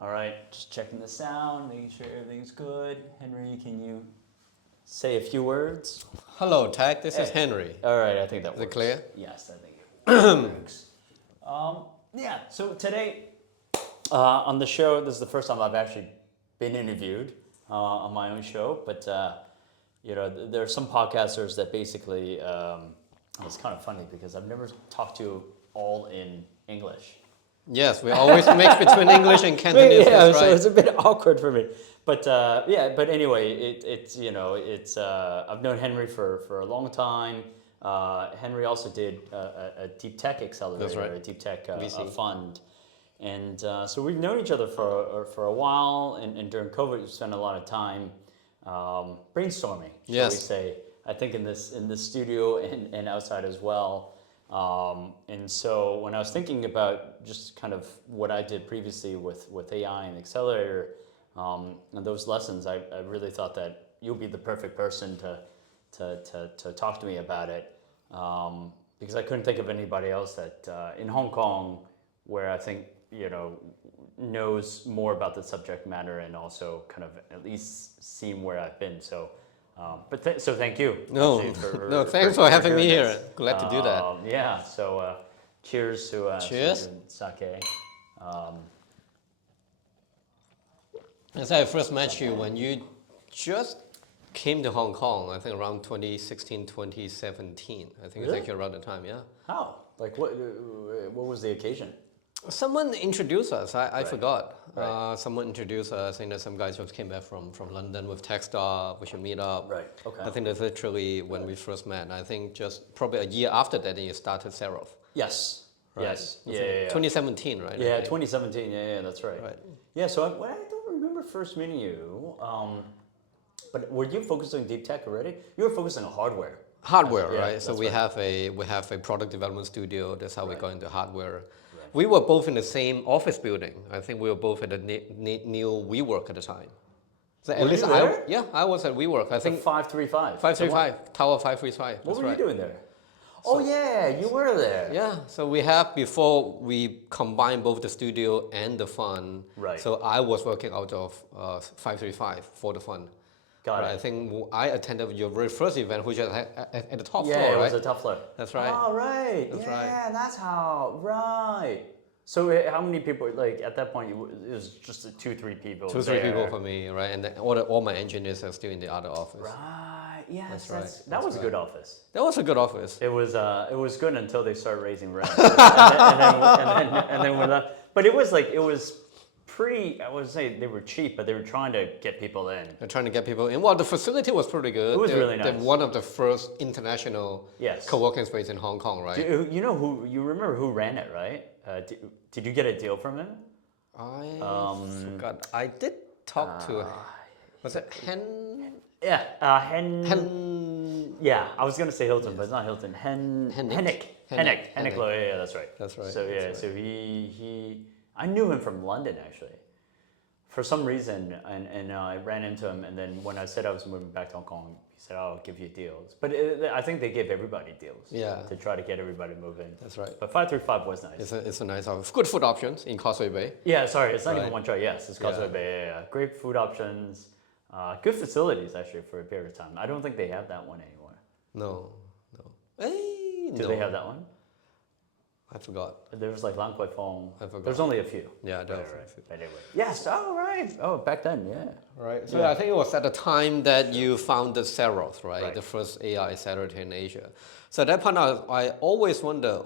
All right, just checking the sound, making sure everything's good. Henry, can you say a few words? Hello, Tech. This is Hey. Henry. All right, I think that Is works. it clear? Yes, I think it works. Yeah, so today on the show, this is the first time I've actually been interviewed on my own show, but there are some podcasters that basically, it's kind of funny because I've never talked to all in English. Yes, we always mix between English and Cantonese. Yeah, That's so right. it's a bit awkward for me. But but anyway, it's I've known Henry for a long time. Henry also did a deep tech accelerator, That's right. a deep tech VC. fund, and so we've known each other for a while. And during COVID, we spent a lot of time brainstorming, shall we Yes. say? I think in this studio and outside as well. And so when I was thinking about just kind of what I did previously with AI and accelerator and those lessons, I really thought that you'll be the perfect person to talk to me about it because I couldn't think of anybody else that in Hong Kong where I think knows more about the subject matter and also kind of at least seen where I've been. So. So thank you. No, actually, no. Thanks for having doing me here. this. Glad to do that. Yeah. So cheers to Cheers. sake. As I first met you when you just came to Hong Kong, I think around 2016, 2017. I think it's Really? actually around the time, yeah. How? Like what was the occasion? Someone introduced us. I Right. forgot. Right. Someone introduced us. I think that some guys just came back from London with Techstars. We should meet up. Right. Okay. I think that's literally when we first met. I think just probably a year after that, then you started Zeroth. Yes. Right. Yes. Yeah. 2017, right? I Yeah. think. 2017. Yeah. That's right. Right. Yeah. So I don't remember first meeting you. But were you focusing on deep tech already? You were focusing on hardware. Hardware, Yeah, right? So that's we right. have a product development studio. That's how we Right. got into hardware. Right. We were both in the same office building. I think we were both at the new WeWork at the time. So at Were least you there? I was at WeWork. I The think 535. 535 Tower 535. What That's were right. you doing there? Oh yeah, you were there. Yeah. So we have before we combined both the studio and the fund. Right. So I was working out of 535 for the fund. Got Right, it. I think I attended your very first event, which is at the top floor, Yeah, it right? was a tough floor. That's right. Oh, right. That's yeah, right. that's how. Right. So how many people? Like at that point, it was just 2-3 people. Two, three people there. for me, right? And then all my engineers are still in the other office. Right. Yes. That's right. That That's was a right. good office. That was a good office. It was good until they started raising rent, and then we left. But it was pretty. I would say they were cheap, but they were trying to get people in. They're trying to get people in. Well, the facility was pretty good. It was really They're nice. one of the first international Yes. co-working space in Hong Kong, right? You know who? You remember who ran it, right? Did you get a deal from him? I forgot. I did talk to. Was it Hen? Yeah, Hen. Yeah, I was gonna say Hilton, but it's not Hilton. Hennick. Hennick Low. Yeah, that's right. That's right. So yeah, That's so he, I knew him from London actually, for some reason, and I ran into him, and then when I said I was moving back to Hong Kong, he said, "Oh, I'll give you deals." But I think they gave everybody deals. Yeah. To try to get everybody moving. That's right. But 535 was nice. It's a nice office. Good food options in Causeway Bay. Yeah, sorry, it's not even Right. one try. Yes, it's Causeway Yeah. Bay. Yeah. Great food options, good facilities actually for a period of time. I don't think they have that one anymore. No. Hey, Do no. they have that one? I forgot. There was like Lang Kwai Fong. I forgot. There's only a few. Yeah, Right, definitely. right. But anyway. Yes. Oh, right. Oh, back then, yeah. Right. So Yeah. I think it was at the time that you founded Zeroth, right? Right. The first AI accelerator in Asia. So at that point, I always wonder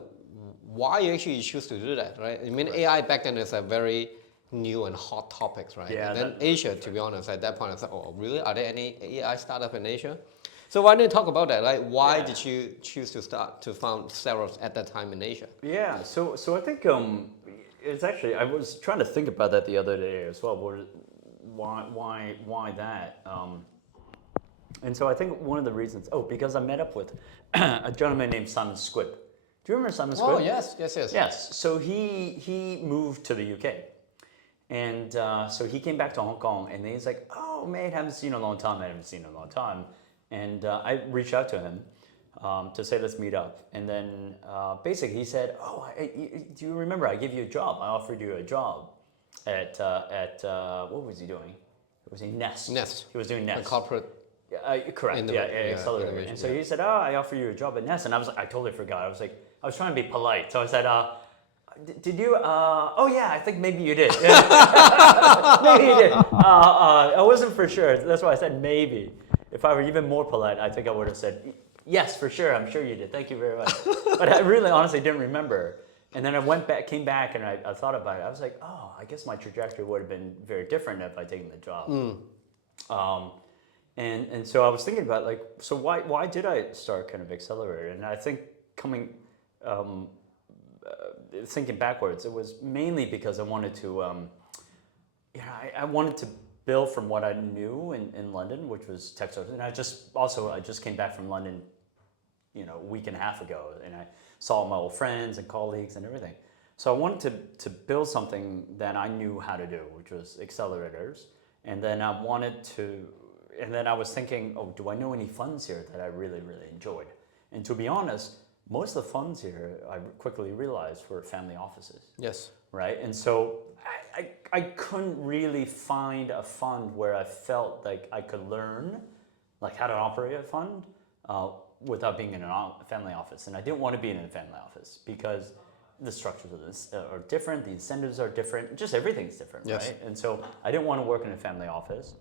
why actually you choose to do that, right? I mean, AI back then is a very new and hot topic, right? Yeah, And then that- Asia, to be honest, at that point, I thought, oh, really? Are there any AI startup in Asia? So why don't you talk about that? Like, why Yeah. did you choose to found Zeroth at that time in Asia? Yeah. So I think it's actually I was trying to think about that the other day as well. Why that? And so I think one of the reasons. Oh, because I met up with a gentleman named Simon Squibb. Do you remember Simon Squibb? Oh, yes. Yes. So he moved to the UK, and so he came back to Hong Kong, and then he's like, "Oh, mate, haven't seen you in a long time. I haven't seen you in a long time." And I reached out to him to say let's meet up, and then basically he said, "Oh, do you remember I gave you a job? I offered you a job." what was he doing? Was he Nest? Nest. He was doing A Nest. corporate. Correct. Accelerator. Innovation. And so he said, "Oh, I offer you a job at Nest," and I totally forgot. I was trying to be polite, so I said, "Did you? Oh yeah, I think maybe you did. Maybe you did. I wasn't for sure. That's why I said maybe. If I were even more polite, I think I would have said, yes, for sure. I'm sure you did. Thank you very much. But I really, honestly, didn't remember. And then I came back, and I thought about it. I was like, oh, I guess my trajectory would have been very different if I'd taken the job. And so I was thinking about like, so why did I start kind of Accelerator? And I think thinking backwards, it was mainly because I wanted to, I wanted to build from what I knew in London, which was Techstars. And I just came back from London, a week and a half ago, and I saw my old friends and colleagues and everything. So I wanted to build something that I knew how to do, which was accelerators. And then I was thinking, oh, do I know any funds here that I really, really enjoyed? And to be honest, most of the funds here, I quickly realized, were family offices. Yes. Right? And so I couldn't really find a fund where I felt like I could learn like how to operate a fund without being in a family office. And I didn't want to be in a family office because the structures are different, the incentives are different, just everything's different, yes. Right? And so I didn't want to work in a family office.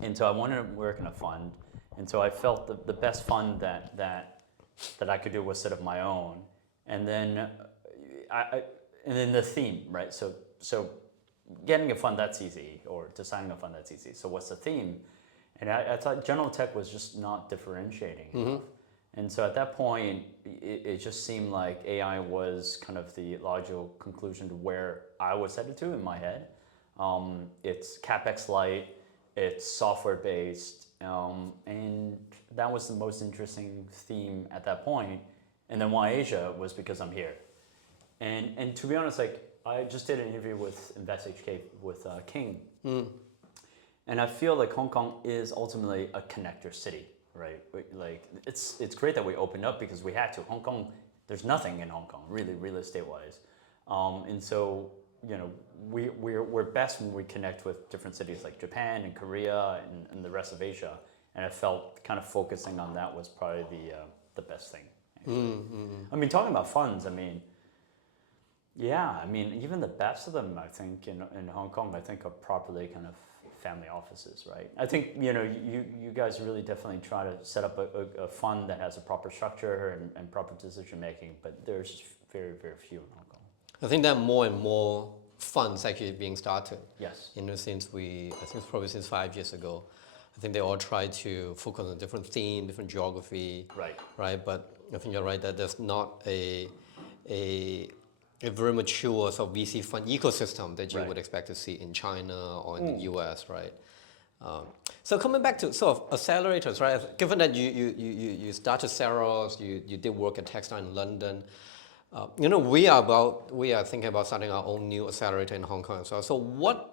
And so I wanted to work in a fund. And so I felt the best fund that I could do was set up my own. And then and then the theme, right? So getting a fund, that's easy, or designing a fund, that's easy. So what's the theme? And I thought general tech was just not differentiating enough. And so at that point, it just seemed like AI was kind of the logical conclusion to where I was headed to in my head. It's CapEx light, it's software based, and that was the most interesting theme at that point. And then why Asia was because I'm here. And to be honest, like I just did an interview with InvestHK with King, and I feel like Hong Kong is ultimately a connector city, right? Like it's great that we opened up because we had to. Hong Kong, there's nothing in Hong Kong really real estate wise, and so we're best when we connect with different cities like Japan and Korea and the rest of Asia. And I felt kind of focusing on that was probably the best thing. I mean, talking about funds, even the best of them, I think, in Hong Kong, I think are properly kind of family offices, right? I think, you guys really definitely try to set up a fund that has a proper structure and proper decision making, but there's very, very few in Hong Kong. I think there are more and more funds actually being started. Yes. Probably since 5 years ago. I think they all try to focus on different theme, different geography. Right. Right, but I think you're right that there's not a very mature sort of VC fund ecosystem that you would expect to see in China or in the US, right? So coming back to sort of accelerators, right? Given that you started Zeroth, you did work at Techstars in London. We are thinking about starting our own new accelerator in Hong Kong as well. So what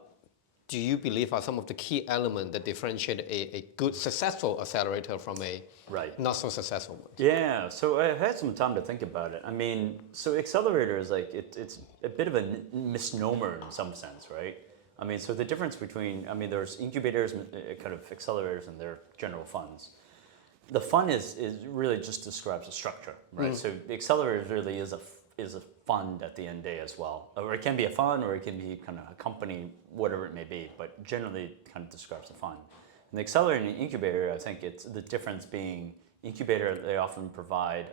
do you believe are some of the key elements that differentiate a good, successful accelerator from a not so successful one? Yeah, so I had some time to think about it. So accelerator is like, it's a bit of a misnomer in some sense, right? So the difference between, there's incubators, kind of accelerators, and their general funds. The fund is really just describes a structure, right? So the accelerator really is a fund at the end of the day as well. Or it can be a fund, or it can be kind of a company, whatever it may be, but generally it kind of describes a fund. And the accelerator and the incubator, I think it's the difference being incubator, they often provide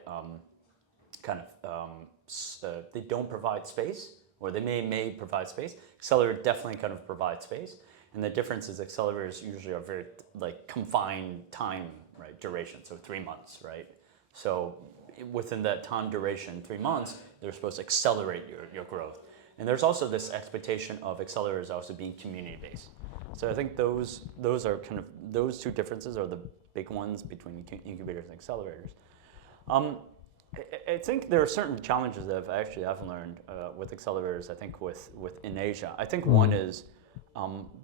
they don't provide space, or they may provide space. Accelerator definitely kind of provides space. And the difference is accelerators usually are very like confined time, right, duration, so 3 months, right? So within that time duration, 3 months, they're supposed to accelerate your growth. And there's also this expectation of accelerators also being community-based. So I think those are kind of, those two differences are the big ones between incubators and accelerators. I think there are certain challenges that I've learned with accelerators, I think in Asia. I think one is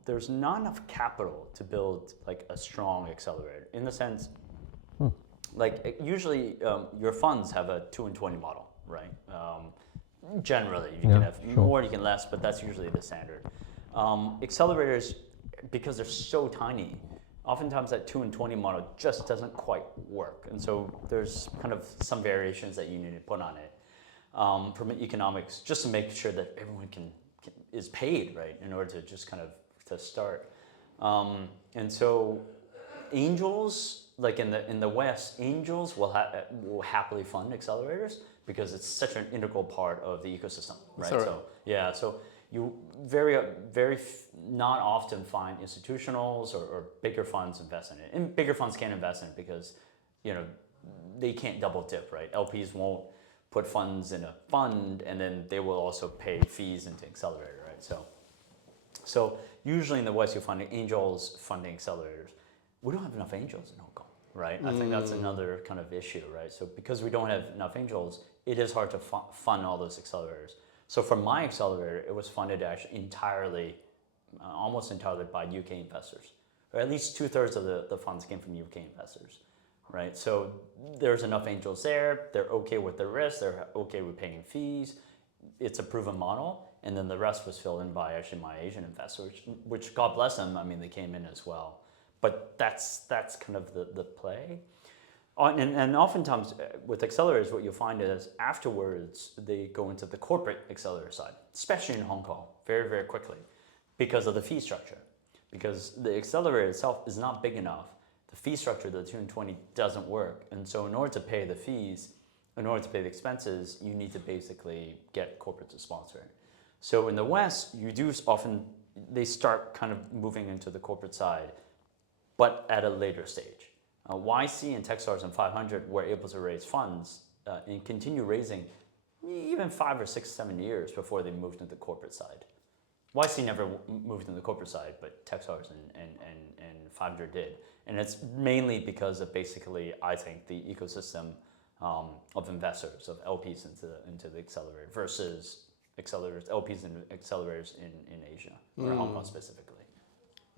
there's not enough capital to build like a strong accelerator, in the sense, like usually your funds have a 2 and 20 model, right? Generally, you Yeah, can have sure. more, you can less, but that's usually the standard. Accelerators, because they're so tiny, oftentimes that 2 and 20 model just doesn't quite work. And so there's kind of some variations that you need to put on it from economics, just to make sure that everyone is paid, right, in order to just kind of to start. And so angels, like in the West, angels will happily fund accelerators because it's such an integral part of the ecosystem, right? Sorry. So yeah, so you not often find institutionals or bigger funds invest in it, and bigger funds can't invest in it because they can't double dip, right? LPs won't put funds in a fund and then they will also pay fees into accelerator, right? So usually in the West, you'll find angels funding accelerators. We don't have enough angels in Hong Kong, right? I think that's another kind of issue, right? So because we don't have enough angels, it is hard to fund all those accelerators. So for my accelerator, it was funded actually almost entirely by UK investors, or at least 2/3 of the funds came from UK investors, right? So there's enough angels there. They're okay with the risk. They're okay with paying fees. It's a proven model. And then the rest was filled in by actually my Asian investors, which God bless them. I mean, they came in as well. But that's kind of the play. And oftentimes with accelerators, what you'll find is afterwards, they go into the corporate accelerator side, especially in Hong Kong, very, very quickly because of the fee structure. Because the accelerator itself is not big enough. The fee structure, the 2 and 20, doesn't work. And so in order to pay the fees, in order to pay the expenses, you need to basically get corporate to sponsor it. So in the West, they start kind of moving into the corporate side, but at a later stage. YC and Techstars and 500 were able to raise funds and continue raising even 5 or 6, 7 years before they moved into the corporate side. YC never moved into the corporate side, but Techstars and 500 did. And it's mainly because of basically, I think, the ecosystem of investors, of LPs into the accelerator versus accelerators, LPs and accelerators in Asia, or Hong Kong specifically.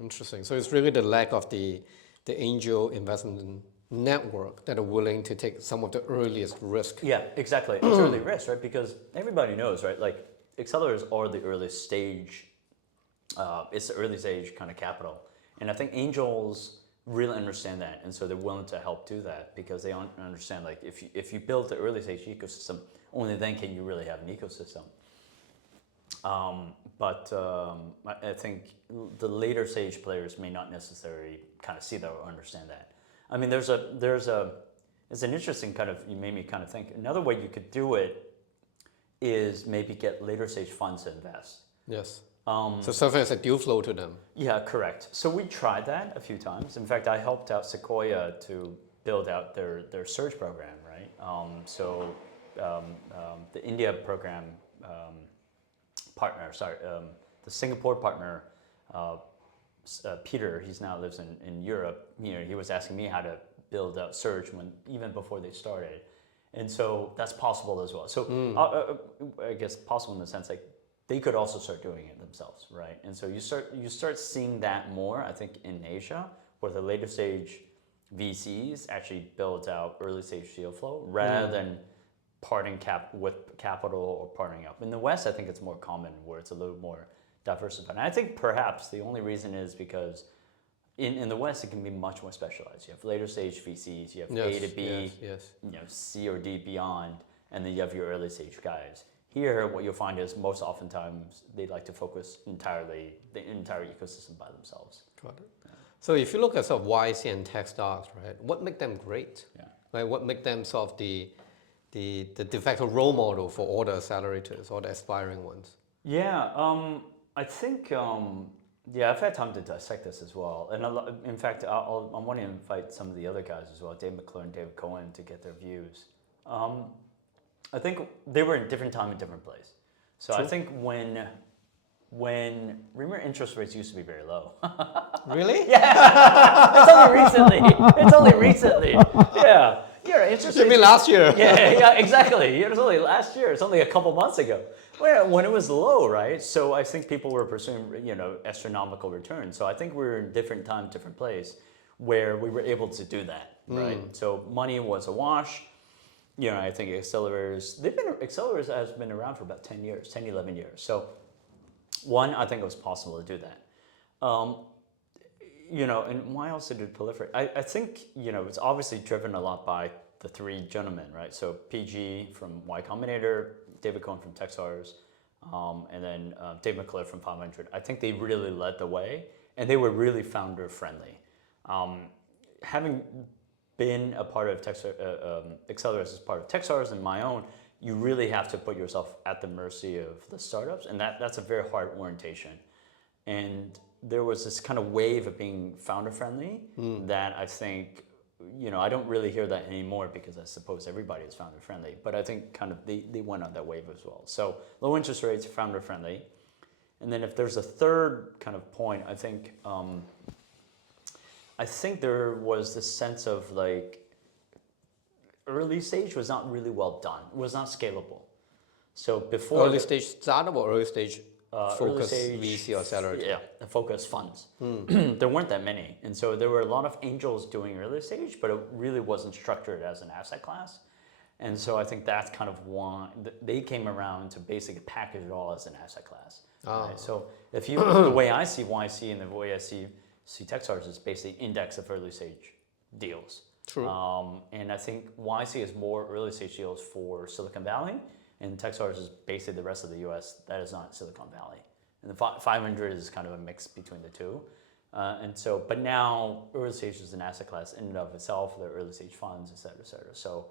Interesting. So it's really the lack of the angel investment network that are willing to take some of the earliest risk. Yeah, exactly. It's early risk, right? Because everybody knows, right? Like accelerators are the earliest stage. It's the early stage kind of capital, and I think angels really understand that, and so they're willing to help do that because they understand, like, if you build the early stage ecosystem, only then can you really have an ecosystem. But I think the later stage players may not necessarily kind of see that or understand that. I mean, it's an interesting kind of, you made me kind of think, another way you could do it is maybe get later stage funds to invest. Yes. So something as a deal flow to them. Yeah, correct. So we tried that a few times. In fact, I helped out Sequoia to build out their surge program, right? The India program partner, the Singapore partner, Peter, he now lives in Europe. He was asking me how to build out Surge even before they started, and so that's possible as well. So I guess possible in the sense like they could also start doing it themselves, right? And so you start seeing that more, I think, in Asia, where the later stage VCs actually build out early stage deal flow rather than parting with capital or partnering up. In the West, I think it's more common where it's a little more diversified. And I think perhaps the only reason is because in the West, it can be much more specialized. You have later stage VCs, you have A to B, C or D beyond, and then you have your early stage guys. Here, what you'll find is most oftentimes they like to focus the entire ecosystem by themselves. Got it. Yeah. So if you look at sort of YC and Techstars, right, what make them great? Yeah. Like what make them sort of the de facto role model for all the accelerators or the aspiring ones? Yeah, I think, I've had time to dissect this as well. And in fact, I want to invite some of the other guys as well, Dave McClure and David Cohen, to get their views. I think they were in different time and different place. So True. I think when remember interest rates used to be very low. Really? Yeah, it's only recently. Yeah. Yeah, interest You mean last year? Yeah, exactly. It was only last year. It's only a couple months ago. When it was low, right? So I think people were pursuing, astronomical returns. So I think we were in different time, different place, where we were able to do that, right? So money was awash. I think accelerators has been around for about 10 years, 10, 11 years. So one, I think it was possible to do that. And why else did it proliferate? I think, it's obviously driven a lot by the three gentlemen, right? So PG from Y Combinator, David Cohen from Techstars, and then Dave McClure from 500. I think they really led the way, and they were really founder friendly. Having been a part of accelerators as part of Techstars and my own, you really have to put yourself at the mercy of the startups, and that's a very hard orientation. And there was this kind of wave of being founder friendly that I think, I don't really hear that anymore because I suppose everybody is founder friendly, but I think kind of they went on that wave as well. So low interest rates, founder friendly. And then if there's a third kind of point, I think there was this sense of like early stage was not really well done. It was not scalable. So before early stage startup or early stage focus VC or accelerator? Yeah, focus funds. There weren't that many. And so there were a lot of angels doing early stage, but it really wasn't structured as an asset class. And so I think that's kind of why they came around to basically package it all as an asset class. Right? So if you, the way I see YC and the way I see Techstars is basically index of early stage deals. True. And I think YC is more early stage deals for Silicon Valley, and Techstars is basically the rest of the US that is not Silicon Valley. And the 500 is kind of a mix between the two. But now early stage is an asset class in and of itself, the early stage funds, et cetera, et cetera. So,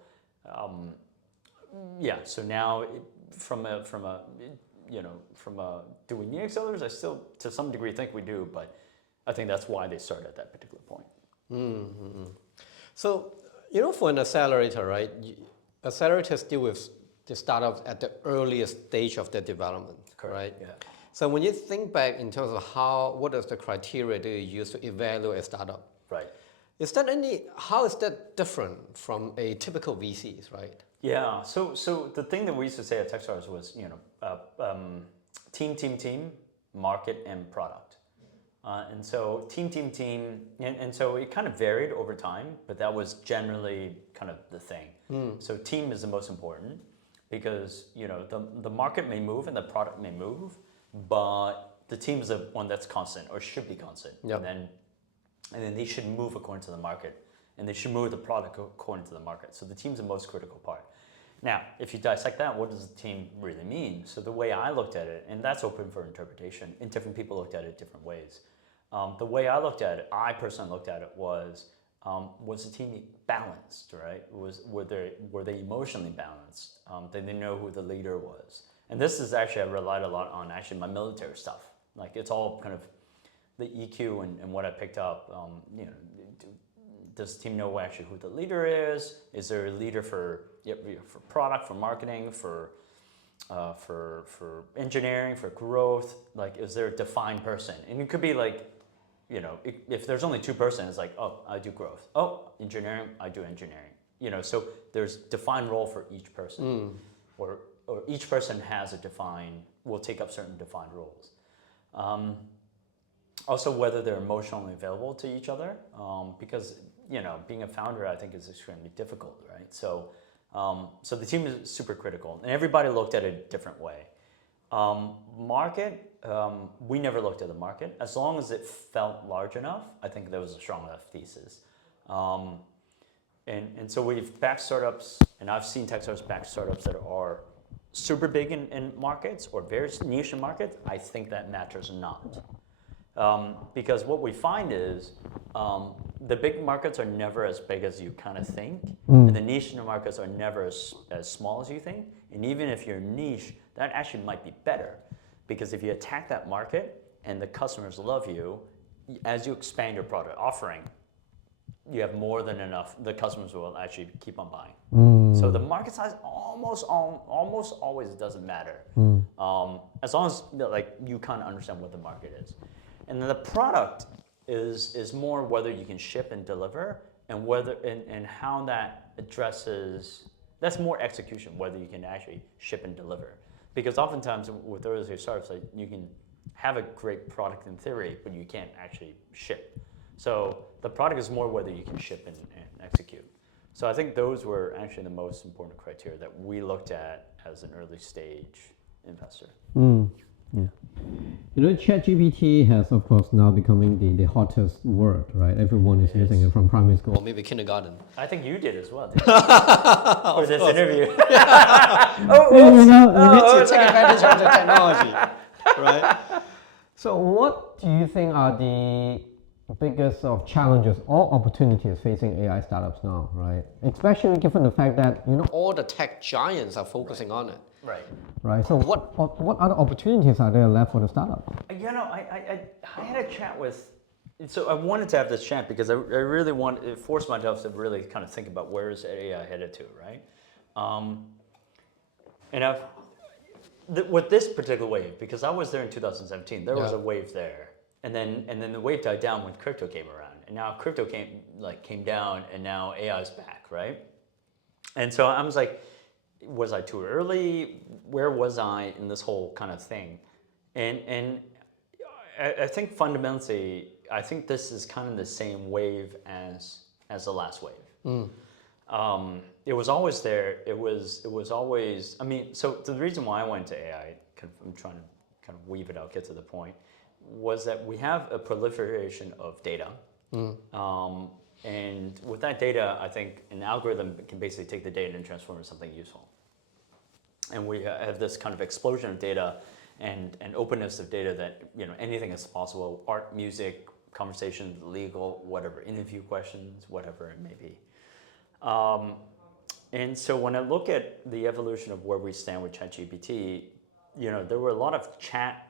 so now do we need accelerators? I still, to some degree, think we do, but I think that's why they started at that particular point. Mm-hmm. So, for an accelerator, right? Accelerators deal with the startups at the earliest stage of their development, right? Yeah. So when you think back in terms of what is the criteria that you use to evaluate a startup? Right. How is that different from a typical VCs, right? Yeah. So the thing that we used to say at Techstars was, team, market, and product. And so team, and so it kind of varied over time, but that was generally kind of the thing. So team is the most important because, the market may move and the product may move, but the team is the one that's constant or should be constant. Yep. And then they should move according to the market, and they should move the product according to the market. So the team's the most critical part. Now, if you dissect that, what does the team really mean? So the way I looked at it, and that's open for interpretation, and different people looked at it different ways. The way I personally looked at it was the team balanced, right? Were they emotionally balanced? Did they know who the leader was? And this is actually, I relied a lot on actually my military stuff. Like it's all kind of the EQ and what I picked up. Does the team know actually who the leader is? Is there a leader for product, for marketing, for engineering, for growth? Like, is there a defined person? And it could be like, if there's only two persons, it's like, oh, I do growth. Oh, engineering, I do engineering. So there's defined role for each person, or each person will take up certain defined roles. Also, whether they're emotionally available to each other, because being a founder, I think, is extremely difficult, right? So the team is super critical, and everybody looked at it a different way. Market, we never looked at the market. As long as it felt large enough, I think there was a strong enough thesis. And so we've backed startups, and I've seen Techstars back startups that are super big in markets or very niche in markets. I think that matters not. Because what we find is the big markets are never as big as you kind of think, and the niche markets are never as small as you think. And even if you're niche, that actually might be better, because if you attack that market and the customers love you, as you expand your product offering, you have more than enough. The customers will actually keep on buying. So the market size almost always doesn't matter, as long as you kind of understand what the market is. And then the product is more whether you can ship and deliver, and and how that addresses. That's more execution, whether you can actually ship and deliver. Because oftentimes with early stage startups, you can have a great product in theory, but you can't actually ship. So the product is more whether you can ship and execute. So I think those were actually the most important criteria that we looked at as an early stage investor. Yeah. ChatGPT has, of course, now becoming the hottest word, right? Everyone is using it from primary Or school. maybe kindergarten. I think you did as well, didn't you? For this interview. To take advantage of the technology, right? So what do you think are the biggest of challenges or opportunities facing AI startups now, right? Especially given the fact that, All the tech giants are focusing on it. right? So what other opportunities are there left for the startups? I had a chat with, so I wanted to have this chat because I really it forced myself to really kind of think about where is AI headed to, right? And with this particular wave, because I was there in 2017, there was a wave there, and then the wave died down when crypto came around, and now crypto came down, and now AI is back, right? And so I was like, was I too early? Where was I in this whole kind of thing? And I think fundamentally, I think this is kind of the same wave as the last wave. It was always there. It was always. I mean, so the reason why I went to AI, I'm trying to kind of weave it out, get to the point, was that we have a proliferation of data, and with that data, I think an algorithm can basically take the data and transform it into something useful. And we have this kind of explosion of data and openness of data that anything is possible: art, music, conversation, legal, whatever, interview questions, whatever it may be. And so when I look at the evolution of where we stand with ChatGPT, there were a lot of chat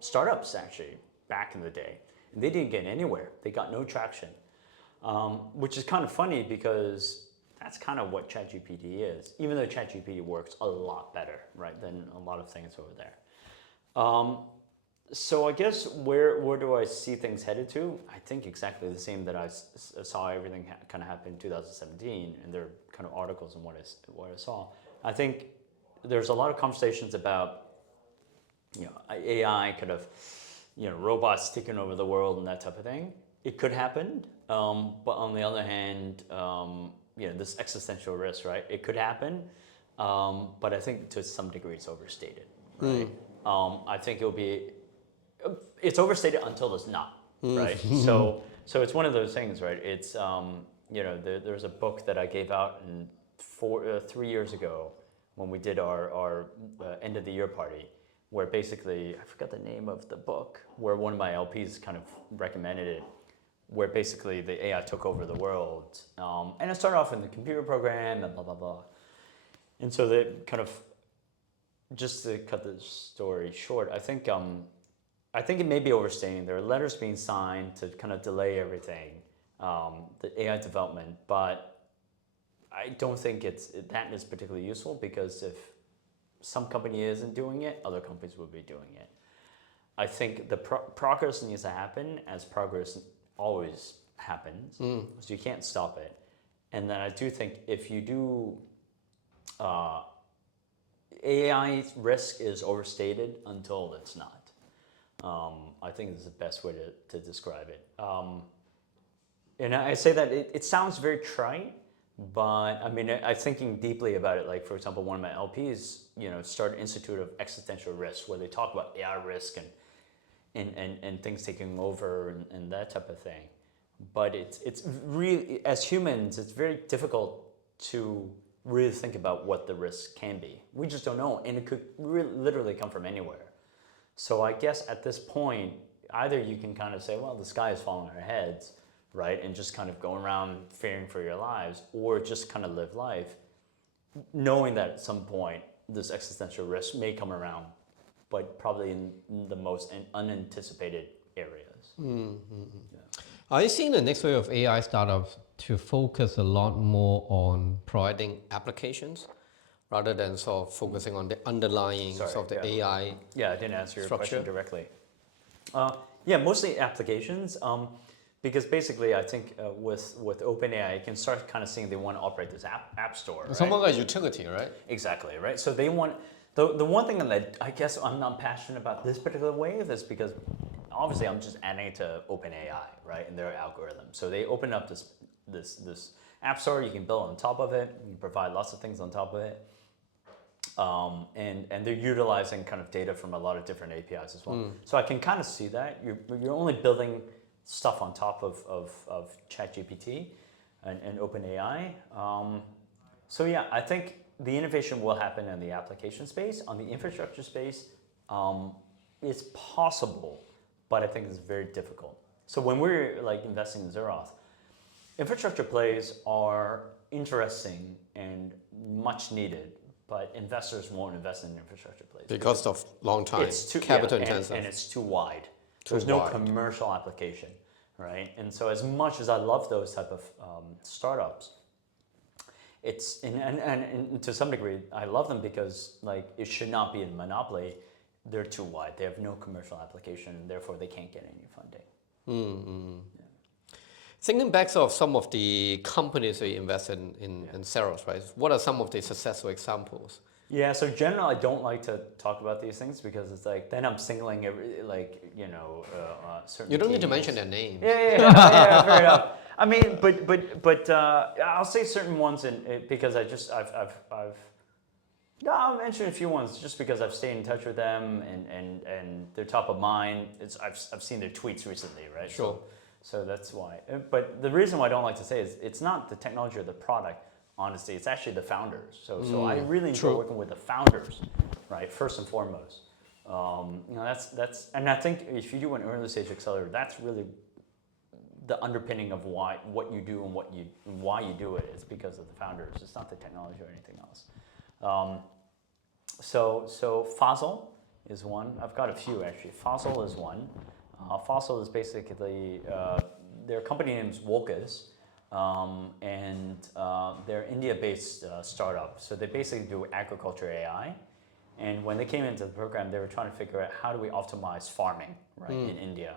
startups actually back in the day, and they didn't get anywhere. They got no traction, which is kind of funny because that's kind of what ChatGPT is, even though ChatGPT works a lot better, right, than a lot of things over there. So I guess where do I see things headed to? I think exactly the same that I saw everything kind of happen in 2017, and there are kind of articles and what I saw. I think there's a lot of conversations about AI kind of robots taking over the world and that type of thing. It could happen, but on the other hand, this existential risk, right? It could happen, but I think to some degree it's overstated, right? I think it's overstated until it's not, right? So it's one of those things, right? It's there's a book that I gave out 3 years ago when we did our end of the year party, where basically I forgot the name of the book, where one of my LPs kind of recommended it, where basically the AI took over the world, and it started off in the computer program and blah blah blah, and so they kind of, just to cut the story short, I think it may be overstating. There are letters being signed to kind of delay everything, the AI development, but I don't think that is particularly useful, because if some company isn't doing it, other companies will be doing it. I think the progress needs to happen, as progress always happens, so you can't stop it. And then I do think if you do, AI risk is overstated until it's not. I think this is the best way to describe it. And I say that it sounds very trite, but I mean, I'm thinking deeply about it. Like, for example, one of my LPs, started an Institute of Existential Risk, where they talk about AI risk and things taking over and that type of thing. But it's really, as humans, it's very difficult to really think about what the risk can be. We just don't know, and it could really, literally come from anywhere. So I guess at this point, either you can kind of say, well, the sky is falling on our heads, right, and just kind of go around fearing for your lives, or just kind of live life, knowing that at some point this existential risk may come around, but probably in the most unanticipated areas. Yeah. Are you seeing the next wave of AI startups to focus a lot more on providing applications rather than sort of focusing on the underlying sort of the AI? Yeah, I didn't answer your structure. question directly. Yeah, mostly applications. Because basically, I think with OpenAI, you can start kind of seeing they want to operate this app store. It's almost like utility, right? Exactly, right? So they want, the one thing that I guess I'm not passionate about this particular wave is because obviously I'm just adding it to OpenAI, right, and their algorithm. So they open up this App Store, you can build on top of it. You can provide lots of things on top of it. And they're utilizing kind of data from a lot of different APIs as well. So I can kind of see that. You're only building stuff on top of ChatGPT and OpenAI. So yeah, I think the innovation will happen in the application space. On the infrastructure space, it's possible, but I think it's very difficult. So when we're like investing in Zeroth, infrastructure plays are interesting and much needed, but investors won't invest in infrastructure plays Because of long time, it's too capital yeah, intensive. and it's too wide. Too There's no wide. commercial application, right? And so as much as I love those type of startups, it's and to some degree I love them because like it should not be a monopoly. They're too wide. They have no commercial application, and therefore they can't get any funding. Thinking back of some of the companies that you invested in Zeroth, right? What are some of the successful examples? Yeah, so generally I don't like to talk about these things because it's like then I'm singling every certain. You don't need to teams. mention their names. Yeah, fair enough. I mean, but I'll say certain ones because I'll mention a few ones just because I've stayed in touch with them and they're top of mind. I've seen their tweets recently, right? Sure. So that's why. But the reason why I don't like to say is it's not the technology or the product. Honestly, it's actually the founders. So I really enjoy working with the founders, right? First and foremost. That's and I think if you do an early stage accelerator, that's really the underpinning of what you do and why you do it is because of the founders. It's not the technology or anything else. So Fossil is one. I've got a few actually. Fossil is one. Fossil is basically their company name is Wokus, and they're India-based startup. So they basically do agriculture AI. And when they came into the program, they were trying to figure out how do we optimize farming, right, in India.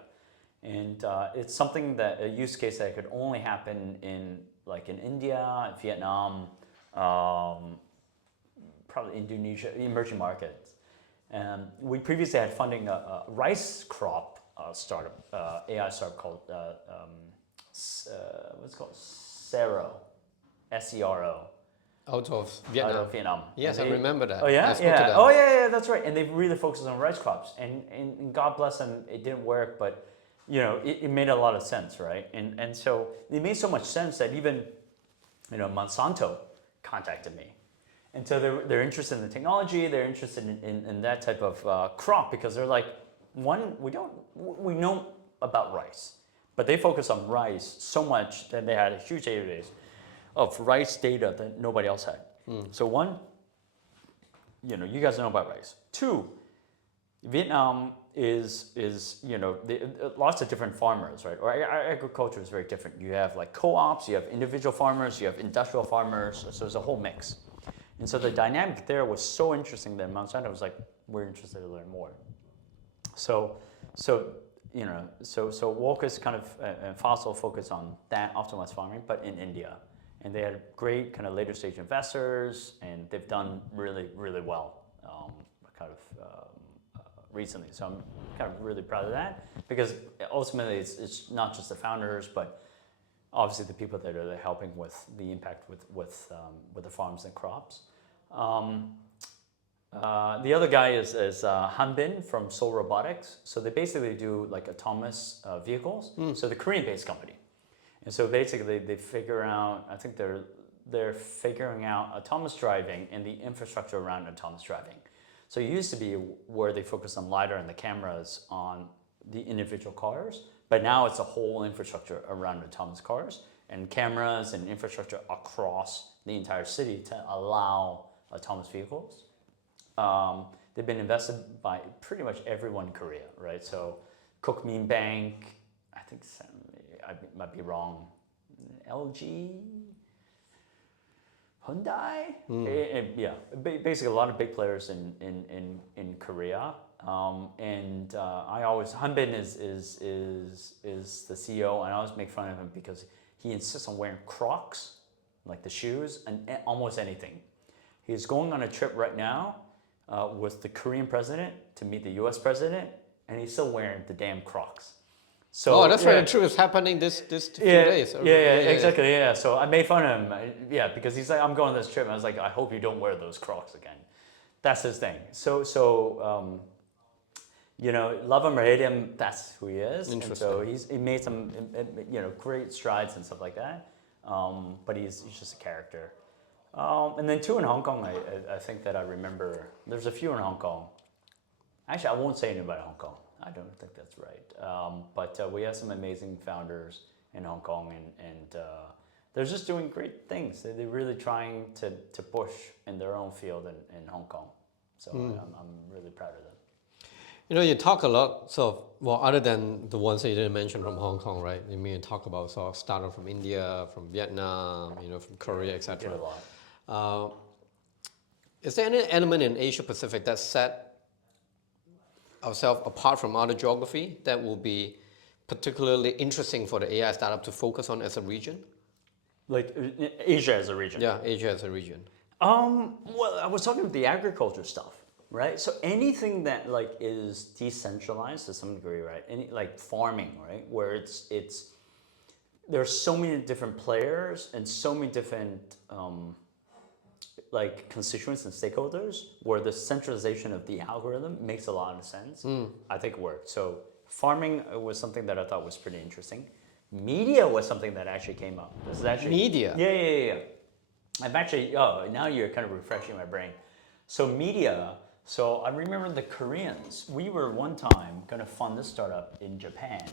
And it's something a use case that could only happen in India, Vietnam, probably Indonesia, emerging markets. We previously had funding a rice crop startup, AI startup called what's it called? Sero. Out of Vietnam. Out of Vietnam. Yes, I remember that. Oh yeah, I spoke to them. Oh yeah, that's right. And they really focused on rice crops, and God bless them, it didn't work, but it made a lot of sense, right? And so it made so much sense that even Monsanto contacted me, and so they're interested in the technology, they're interested in that type of crop because they're like, one, we know about rice, but they focus on rice so much that they had a huge database of rice data that nobody else had. So one, you guys know about rice. Two, Vietnam is lots of different farmers, right? Or agriculture is very different. You have like co-ops, you have individual farmers, you have industrial farmers. So there's a whole mix. And so the dynamic there was so interesting that Monsanto was like, we're interested to learn more. So Wokus kind of and Fossil focus on that optimized farming, but in India. And they had great kind of later stage investors, and they've done really, really well recently. So I'm kind of really proud of that because ultimately it's not just the founders, but obviously the people that are helping with the impact with the farms and crops. The other guy is Hanbin from Seoul Robotics. So they basically do like autonomous vehicles. So the Korean-based company. And so basically they figure out, I think they're figuring out autonomous driving and the infrastructure around autonomous driving. So it used to be where they focused on LiDAR and the cameras on the individual cars, but now it's a whole infrastructure around autonomous cars and cameras and infrastructure across the entire city to allow autonomous vehicles. They've been invested by pretty much everyone in Korea, right? So Kookmin Bank, I think I might be wrong, LG, Hyundai, basically a lot of big players in Korea. Hanbin is the CEO, and I always make fun of him because he insists on wearing Crocs, like the shoes, and almost anything. He's going on a trip right now with the Korean president to meet the U.S. president, and he's still wearing the damn Crocs. So that's right. The trip is happening this few days. Exactly. Yeah. So I made fun of him. Because he's like, I'm going on this trip. And I was like, I hope you don't wear those Crocs again. That's his thing. Love him or hate him, that's who he is. And so he made some, great strides and stuff like that. But he's just a character. And then two in Hong Kong, I think that I remember. There's a few in Hong Kong. Actually, I won't say anything about Hong Kong. I don't think that's right. But we have some amazing founders in Hong Kong, and they're just doing great things. They're really trying to push in their own field in Hong Kong. So I'm really proud of them. You talk a lot, other than the ones that you didn't mention from Hong Kong, right? You talk about sort of startup from India, from Vietnam, from Korea, etc. A lot. Is there any element in Asia Pacific that set ourselves apart from other geography that will be particularly interesting for the AI startup to focus on as a region? Like Asia as a region? Yeah, Asia as a region. Well, I was talking about the agriculture stuff, right? So anything that is decentralized to some degree, right? Like farming, right? Where there's so many different players and so many different constituents and stakeholders, where the centralization of the algorithm makes a lot of sense. I think it worked. So farming was something that I thought was pretty interesting. Media was something that actually came up. This is actually media. Yeah. I'm actually now you're kind of refreshing my brain. So media. So I remember the Koreans. We were one time going to fund this startup in Japan,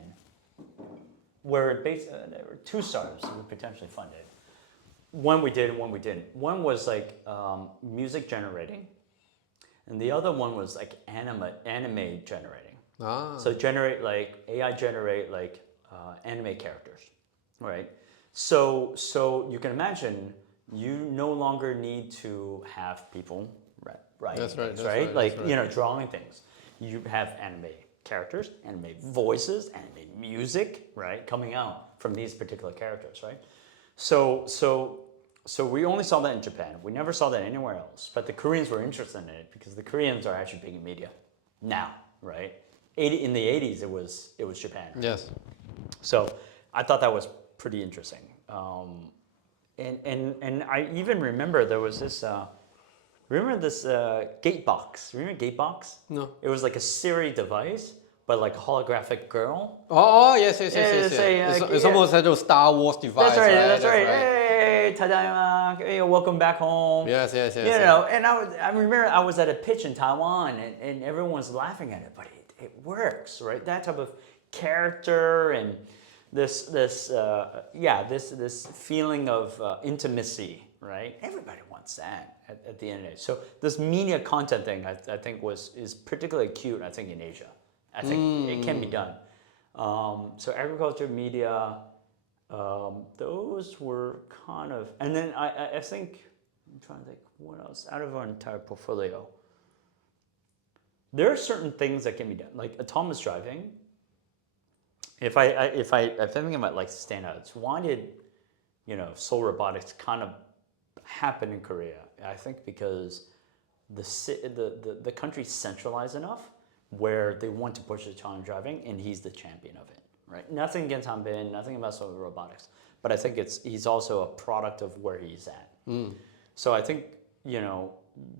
where there were two startups that we potentially funded. One we did and one we didn't. One was music generating, and the other one was anime generating. So AI generate anime characters, right? So you can imagine you no longer need to have people writing things, right? Drawing things. You have anime characters, anime voices, anime music, right, coming out from these particular characters, right? So we only saw that in Japan. We never saw that anywhere else. But the Koreans were interested in it because the Koreans are actually big in media now, right? In the 80s, it was Japan. Yes. So I thought that was pretty interesting. And I even remember there was this. Remember this Gatebox? Remember Gatebox? No. It was like a Siri device, but like a holographic girl. Oh, yes. It's almost like a Star Wars device. That's right. Hey, tadaima. Hey, welcome back home. Yes. And I remember I was at a pitch in Taiwan, and everyone was laughing at it, but it works, right? That type of character and this feeling of intimacy, right? Everybody wants that at the end of the day. So this media content thing, I think is particularly cute. I think in Asia, I think it can be done. So agriculture, media, those were kind of, and then I think I'm trying to think what else out of our entire portfolio. There are certain things that can be done, like autonomous driving. If I think about standouts, why did Seoul Robotics kind of happen in Korea? I think because the country's centralized enough where they want to push autonomous driving, and he's the champion of it, right? Nothing against Hanbin, nothing about Seoul Robotics, but I think he's also a product of where he's at. So I think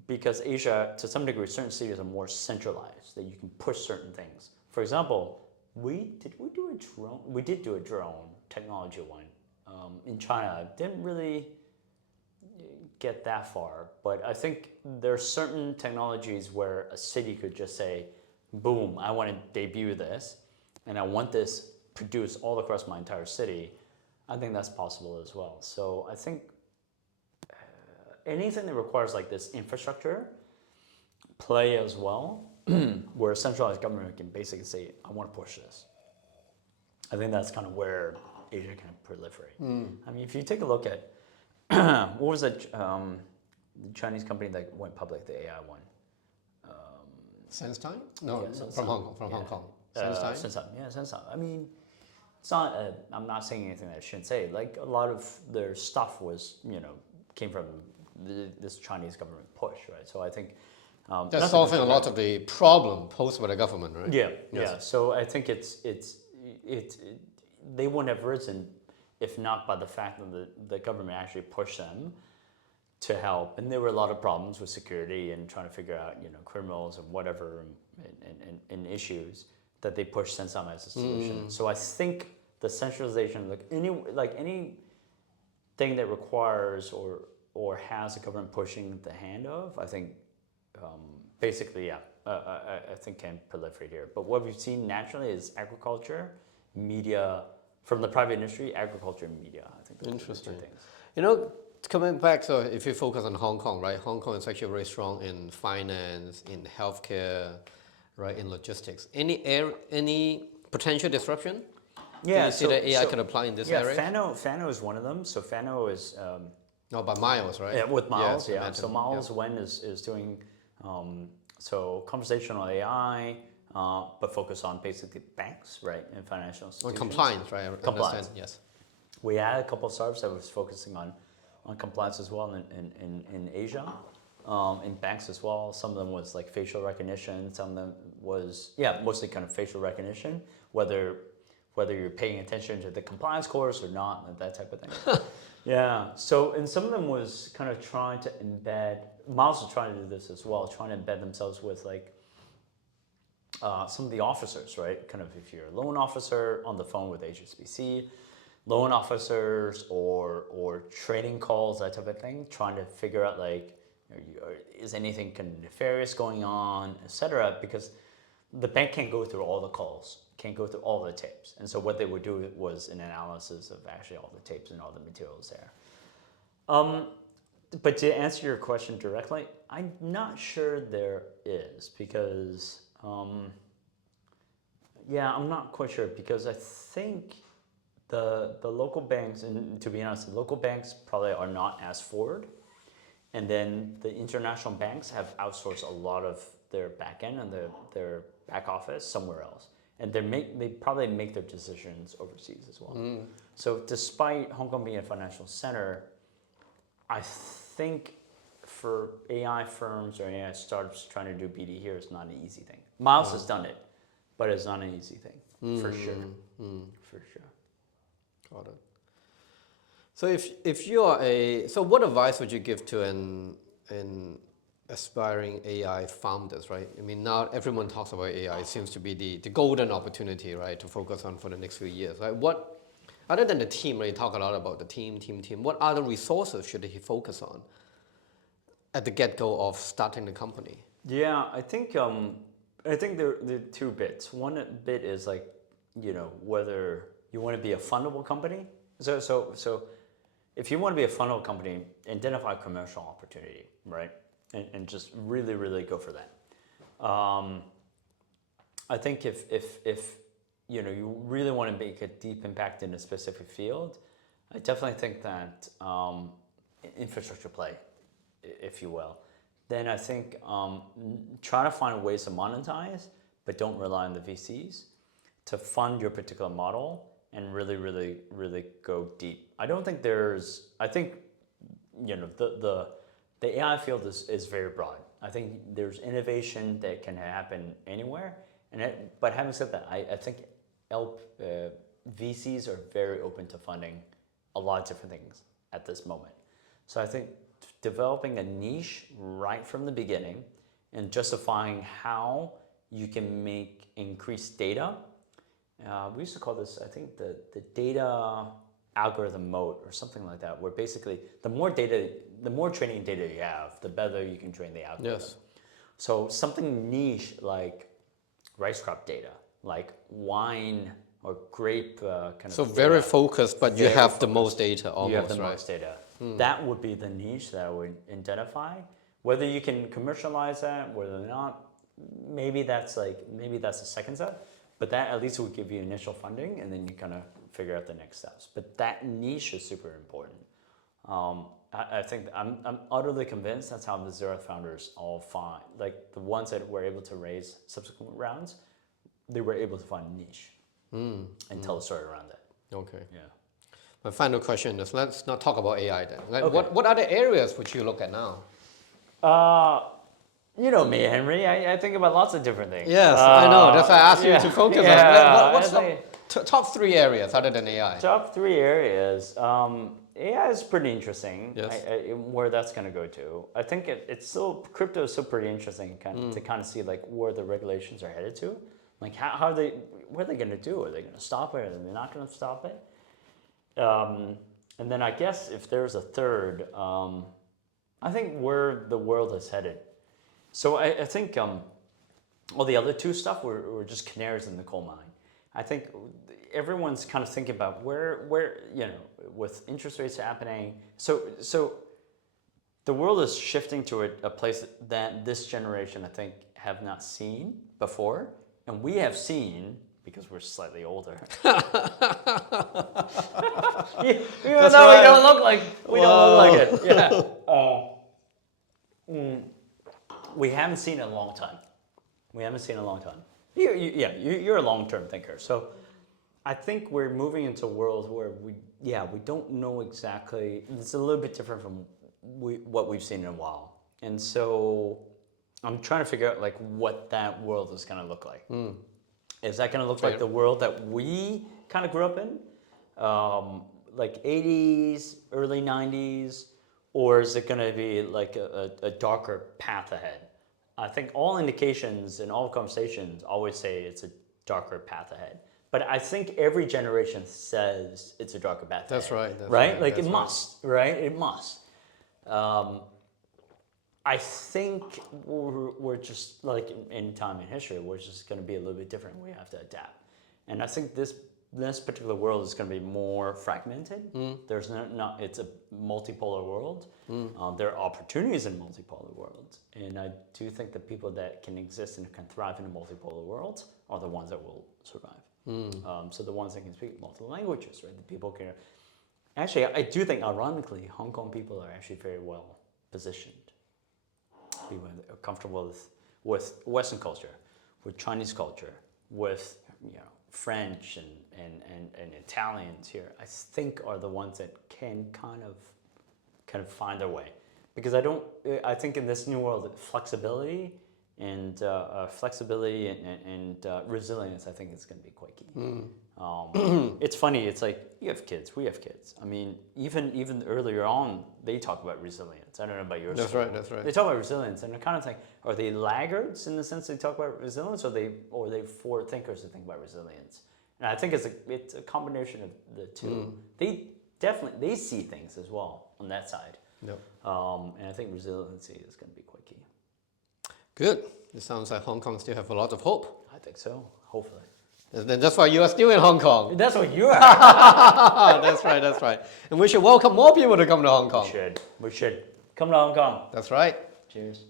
because Asia, to some degree, certain cities are more centralized, that you can push certain things. For example, we did do a drone. We did do a drone technology one in China. Didn't really get that far, but I think there are certain technologies where a city could just say, boom, I want to debut this, and I want this produced all across my entire city. I think that's possible as well. So I think anything that requires this infrastructure play as well, where a centralized government can basically say, I want to push this. I think that's kind of where Asia can proliferate. I mean, if you take a look at, what was it, the Chinese company that went public, the AI one? SenseTime? No, SenseTime. From Hong Kong. SenseTime? SenseTime. I mean, it's not, I'm not saying anything that I shouldn't say. A lot of their stuff was, came from this Chinese government push, right? So I think that's solving a lot of the problem posed by the government, right? Yeah. So I think it's they wouldn't have risen if not by the fact that the government actually pushed them to help. And there were a lot of problems with security and trying to figure out, criminals and whatever and issues that they pushed Sensam as a solution. So I think the centralization, like anything that requires or has a government pushing the hand of, I think basically, yeah, I think can proliferate here. But what we've seen naturally is agriculture, media, from the private industry, agriculture and media. I think those Interesting. are the two things. Coming back, so if you focus on Hong Kong, right? Hong Kong is actually very strong in finance, in healthcare, right? In logistics. Any potential disruption? Yeah, Do you see that AI could apply in this area? Fano is one of them. So Fano is by Miles, right? yeah, with Miles, Yes, So Miles Wen is doing so conversational AI, but focus on basically banks, right, and financial On institutions. compliance, right? I Compliance. understand, yes. We had a couple of startups that was focusing on compliance as well in Asia, in banks as well. Some of them was like facial recognition. Some of them was mostly kind of facial recognition, whether you're paying attention to the compliance course or not, like that type of thing. Yeah. So and some of them was kind of trying to embed. Miles was trying to do this as well, trying to embed themselves with like some of the officers, right? Kind of if you're a loan officer on the phone with HSBC, loan officers or trading calls, that type of thing, trying to figure out like, is anything kind of nefarious going on, etc. Because the bank can't go through all the calls, can't go through all the tapes. And so what they would do was an analysis of actually all the tapes and all the materials there. But to answer your question directly, I'm not sure there is because, I'm not quite sure because I think the local banks, and to be honest, the local banks probably are not as forward. And then the international banks have outsourced a lot of their back end and their back office somewhere else. And they probably make their decisions overseas as well. So despite Hong Kong being a financial center, I think for AI firms or AI startups trying to do BD here is not an easy thing. Miles has done it, but it's not an easy thing, for sure. For sure. Got it. So if you are so what advice would you give to an aspiring AI founders, right? I mean, now everyone talks about AI. It seems to be the golden opportunity, right, to focus on for the next few years, right? What, other than the team, right, you talk a lot about the team, what other resources should he focus on at the get-go of starting the company? Yeah, I think there are two bits. One bit is like, whether you want to be a fundable company. So if you want to be a fundable company, identify commercial opportunity, right? And just really, really go for that. I think if you really want to make a deep impact in a specific field, I definitely think that infrastructure play, if you will. Then I think try to find ways to monetize, but don't rely on the VCs to fund your particular model and really, really, really go deep. I think the AI field is very broad. I think there's innovation that can happen anywhere. But having said that, I think VCs are very open to funding a lot of different things at this moment. So I think developing a niche right from the beginning and justifying how you can make increased data. We used to call this, I think, the data algorithm moat or something like that, where basically the more training data you have, the better you can train the algorithm. Yes. So something niche like rice crop data, like wine or grape kind of. So data. very focused, but you have the most data almost, You have the right? most data. That would be the niche that I would identify. Whether you can commercialize that, whether or not, maybe that's a second step. But that at least would give you initial funding, and then you kind of figure out the next steps. But that niche is super important. I think I'm utterly convinced that's how the Zeroth founders all find, like the ones that were able to raise subsequent rounds, they were able to find a niche and tell a story around that. Okay. Yeah. My final question is, let's not talk about AI then. Like, Okay. what other areas would you look at now? You know me, Henry. I think about lots of different things. Yes, I know. That's why I asked you to focus on. Top 3 areas other than AI. Top 3 areas. AI is pretty interesting. Yes. Where that's going to go to. I think it's still crypto is still pretty interesting to kind of see like where the regulations are headed to. Like how they what are they going to do? Are they going to stop it? Are they not going to stop it? And then I guess if there's a third, I think where the world is headed. So I think all the other 2 stuff were just canaries in the coal mine. I think everyone's kind of thinking about where with interest rates happening. So the world is shifting to a place that this generation I think have not seen before, and we have seen because we're slightly older. Even That's though right. we don't look like it. Yeah. We haven't seen it in a long time. You're a long-term thinker. So I think we're moving into a world where we don't know exactly. It's a little bit different from what we've seen in a while. And so I'm trying to figure out like what that world is going to look like. Is that going to look like the world that we kind of grew up in? Like 80s, early 90s? Or is it going to be like a darker path ahead? I think all indications and all conversations always say it's a darker path ahead. But I think every generation says it's a darker path That's ahead. right. That's right? right. Like that's it right. must, right? It must. I think we're just like in time in history, we're just going to be a little bit different. We have to adapt. And I think this particular world is going to be more fragmented. There's it's a multipolar world. There are opportunities in multipolar worlds, and I do think the people that can exist and can thrive in a multipolar world are the ones that will survive. So the ones that can speak multiple languages, right? The people can. Actually, I do think, ironically, Hong Kong people are actually very well positioned. People are comfortable with Western culture, with Chinese culture, with French and Italians here, I think are the ones that can kind of find their way, because I think in this new world, flexibility and resilience, I think is going to be quite key. It's funny. It's like we have kids. I mean, even earlier on, they talk about resilience. I don't know about yours. That's right. That's right. They talk about resilience, and they're kind of like, are they laggards in the sense they talk about resilience, or are they forward thinkers who think about resilience? And I think it's a combination of the two. They see things as well on that side. Yep. And I think resiliency is going to be quite key. Good. It sounds like Hong Kong still have a lot of hope. I think so. Hopefully. And that's why you are still in Hong Kong. That's what you are. That's right. That's right. And we should welcome more people to come to Hong Kong. We should come to Hong Kong. That's right. Cheers.